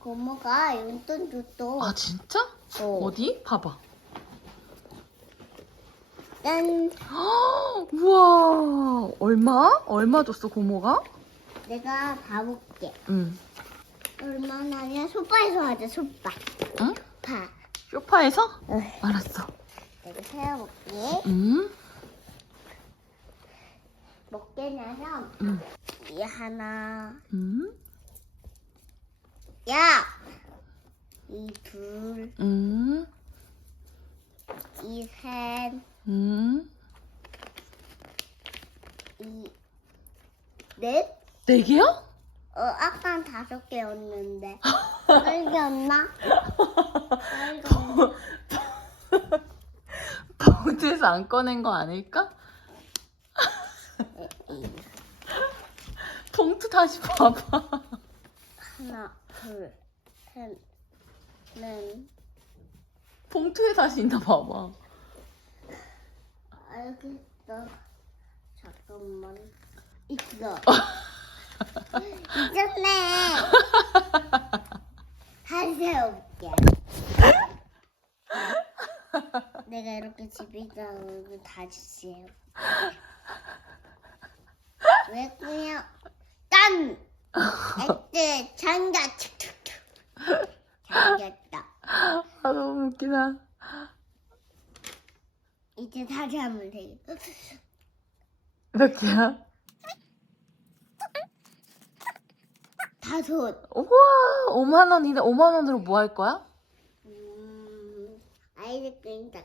고모가 용돈 줬어. 아 진짜? 어. 어디? 봐봐. 난 우와 얼마? 얼마 줬어 고모가? 내가 봐볼게. 응. 얼마나냐? 소파에서 하자, 소파. 응? 파. 쇼파에서? 어, 알았어. 내가 세어볼게. 응. 먹게 나서 응. 이 하나. 응. 야! 이 둘, 응. 이 셋, 응. 이 넷? 네 개야? 어, 아까 다섯 개였는데. 빨개였나? 빨개였나? 봉투에서 안 꺼낸 거 아닐까? 봉투 다시 봐봐. 하나, 둘, 셋, 넷. 봉투에 다시 있나 봐봐. 알겠어. 잠깐만. 있어. 있었네. 한 세워볼게. 내가 이렇게 집에 가고 다 주세요. 왜 그냥 딴! 액트 장가 툭툭툭. 잘겠다. 아 너무 웃기다. 이제 다시 하면 되겠다. 몇 개야? 다섯. 우와 5만 원이네. 5만 원으로 뭐 할 거야? 음, 아이스크림 다